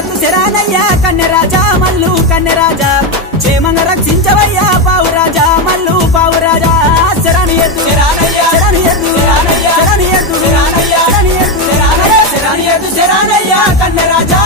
ఎత్తు శరానయ్యా కన్నెరాజా మల్లు కన్నెరాజా క్షేమంగా రక్షించవయ్యా పావురాజా మల్లు పావురాజా శరాని ఎత్తు శరాని ఎత్తు శరాని ఎత్తు శరాని ఎత్తు శరానయ్యా కన్నెరాజా